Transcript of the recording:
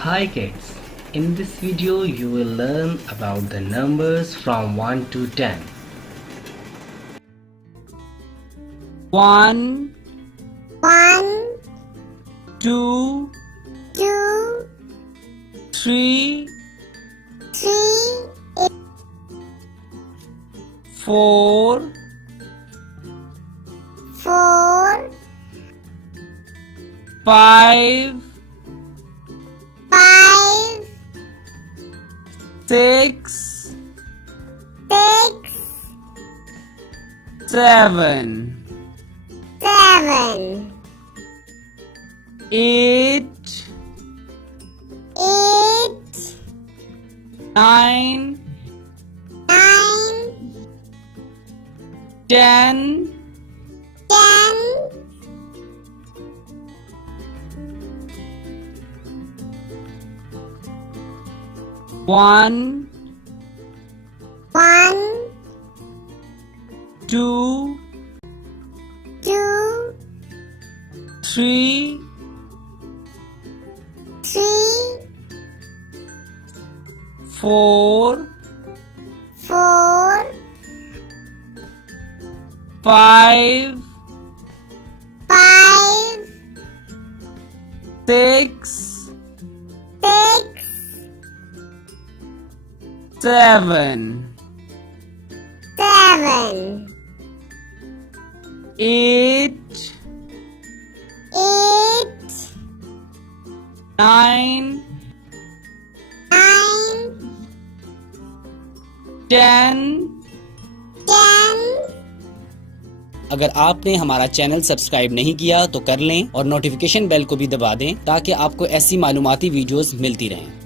Hi kids, in this video you will learn about the numbers from 1 to 10. 1, 1, 2, 2, 3, 3, 4, 4, 5, 5, 6, 6, 7, 7, 8, 8, 9, 9, 10, 10, 1, 1, 2, 2, 3, 3, 4, 4, 5, 5, 6, 6, 7, 7, 8, 8, 9, 9, 10. 10. अगर आपने हमारा channel subscribe नहीं किया तो कर लें और नोटिफिकेशन बेल को भी दबा दें ताकि आपको ऐसी मालूमाती वीडियोस मिलती रहें।